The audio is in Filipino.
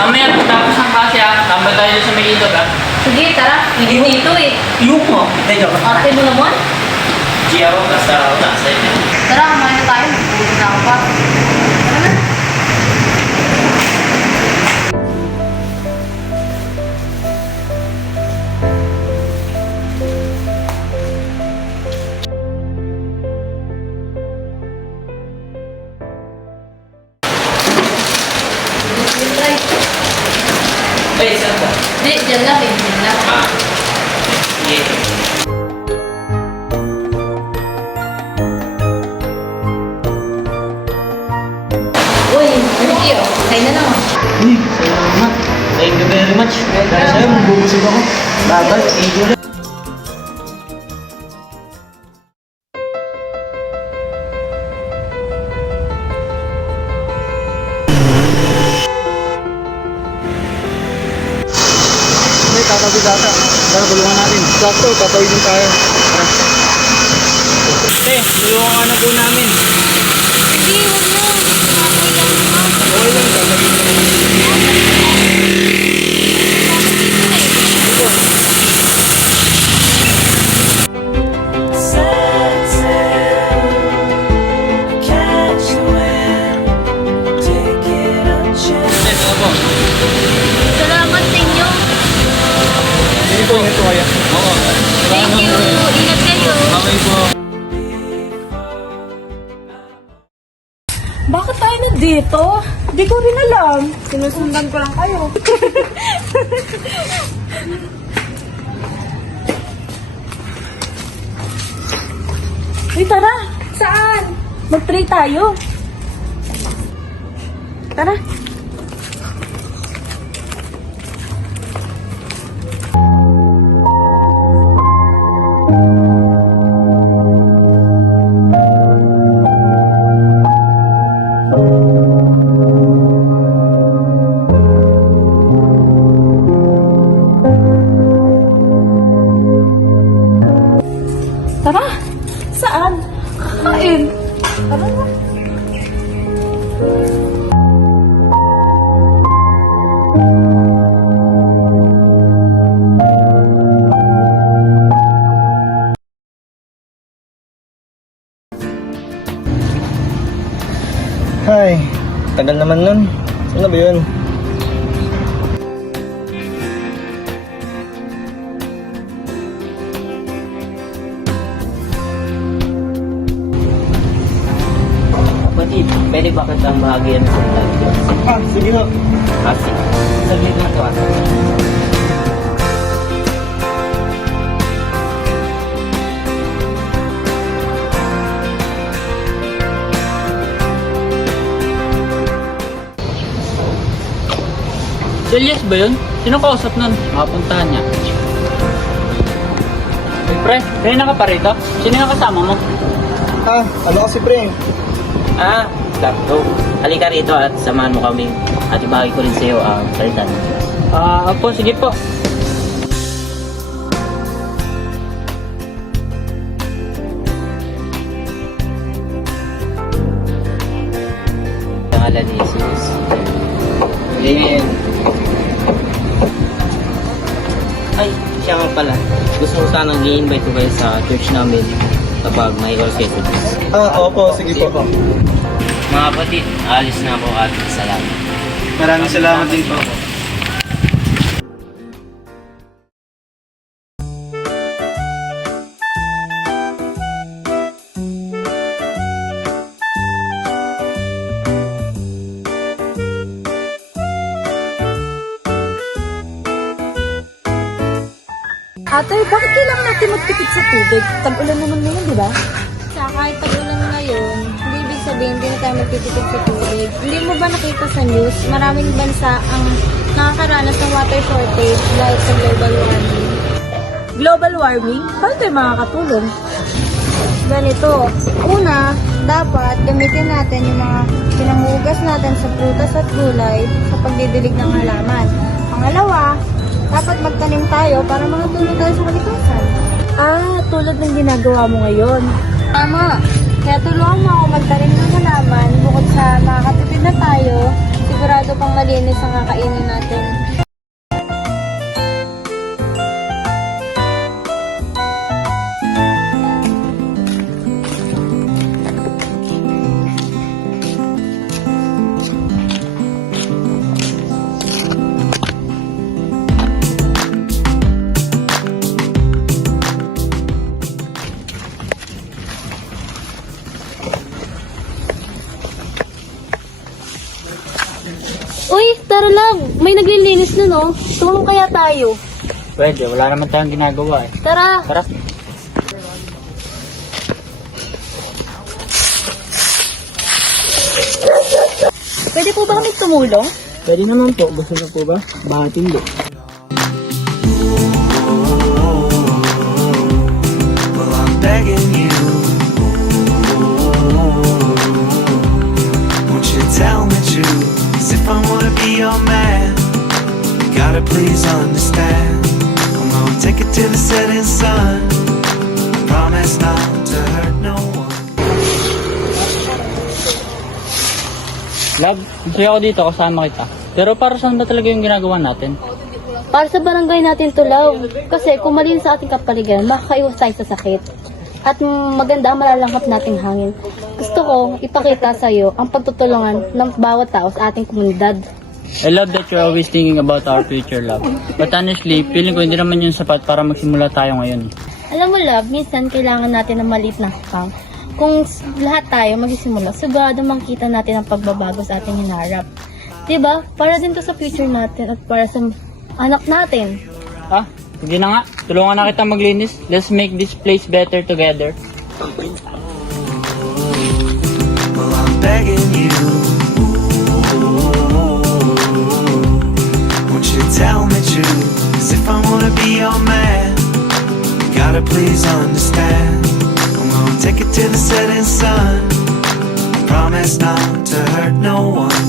Mamaya, tapos ng klase tambay tayo sa may ilog Sige, tara. Hindi dito eh. Yung mo. Hindi, joke. Ate mo naman? Gia ako, basta ako nasa inyo. Tara, kumain na tayo. Nagpulog na ako pa. Tara na. Ay, saan ba? Hindi, dyan lang eh. Dyan lang. Sige. Uy, Ricky oh. Kain na lang. Uy, salamat. Thank you very much. Dahil sa'yo, magbubusog ako. Babay, thank you. May tatawid ata. Tara, tulungan natin. Sakto, tatawid din tayo. Tara. Te, tulungan ka na po namin. Hindi, huwag na. Okay lang naman. Okay lang, tatawid naman. Te, ito po. Salamat sa inyo. Sige po, ingat po kayo. Oo. Thank you. Ingat kayo. Okay po. Bakit tayo nandito? Di ko rin alam. Sinusundan ko lang kayo. Uy, tara! Saan? Mag-pray tayo. Tara. Tara! Saan? Kakain! Tara na. Hi, tagal naman nun. Saan na ba yun? Kapatid, pwede ba kitang bahagyan sa tayo? Sige na. Kasi, saglit na to Julius ba yun? Sino kausap nun? Makapuntahan niya. Hey, pre, kanina ka pa rito? Sino yung kasama mo? Ano kasi pre? Sakto. Halika rito at samahan mo kami at ibahagi ko rin sa iyo ang salita ng Diyos. Opo, sige po. Sa ngalan ni Jesus. Amen. Ay, siya nga pala. Gusto ko sanang i-invite ko kayo sa church namin kapag may orchestra. Opo, sige po. Mga kapatid, alis na ako at salamat. Maraming salamat din po. Ate, bakit kailangan natin magtipid sa tubig? Tag-ulan naman ngayon, di ba? Sa kahit tag-ulan ngayon, hindi ibig sabihin hindi na tayo magtitipid sa tubig. Hindi mo ba nakita sa news, maraming bansa ang nakakaranas ng water shortage dahil sa global warming. Global warming? Paano tayo makakatulong? Ganito, una, dapat gamitin natin yung mga pinanghugas natin sa prutas at gulay sa pagdidilig ng halaman. Pangalawa, dapat magtanim tayo para makatulong tayo sa kalikasan. Tulad ng ginagawa mo ngayon. Tama. Kaya tulungan mo ako magtanim ng halaman bukod sa makakatipid na tayo, sigurado pang malinis ang kakainin natin. Uy, tara love, may naglilinis nun oh. Tumulong kaya tayo. Pwede, wala naman tayong ginagawa eh. Tara. Tara. Pwede po ba kami tumulong? Pwede naman po. Gusto niyo po ba? Bakit hindi? Well, I'm begging you. Won't you tell me true? 'Cause if I wanna be your man, you gotta please understand. I'm gonna take it to the setting sun. I promise not to hurt no one. Love, gusto ako dito, kasama kita. Pero para saan ba talaga yung ginagawa natin? Para sa barangay natin to, love. Kasi kung malinis sa ating kapaligiran, makakaiwas tayo sa sakit. At maganda ang malalangkap nating hangin. Gusto ko ipakita sa iyo ang pagtutulungan ng bawat tao sa ating komunidad. I love that you're always thinking about our future, love. But honestly, feeling ko hindi naman yun sapat para magsimula tayo ngayon. Alam mo, love, minsan kailangan natin ng maliit na hakbang. Kung lahat tayo magsisimula, sigurado makita natin ang pagbabago sa ating hinaharap. Diba? Para din to sa future natin at para sa anak natin. Ah, sige na nga. Tulungan na kita maglinis. Let's make this place better together. Well, I'm begging you. Won't you tell me true? 'Cause if I wanna be your man, you gotta please understand. I'm gonna take it to the setting sun. I promise not to hurt no one.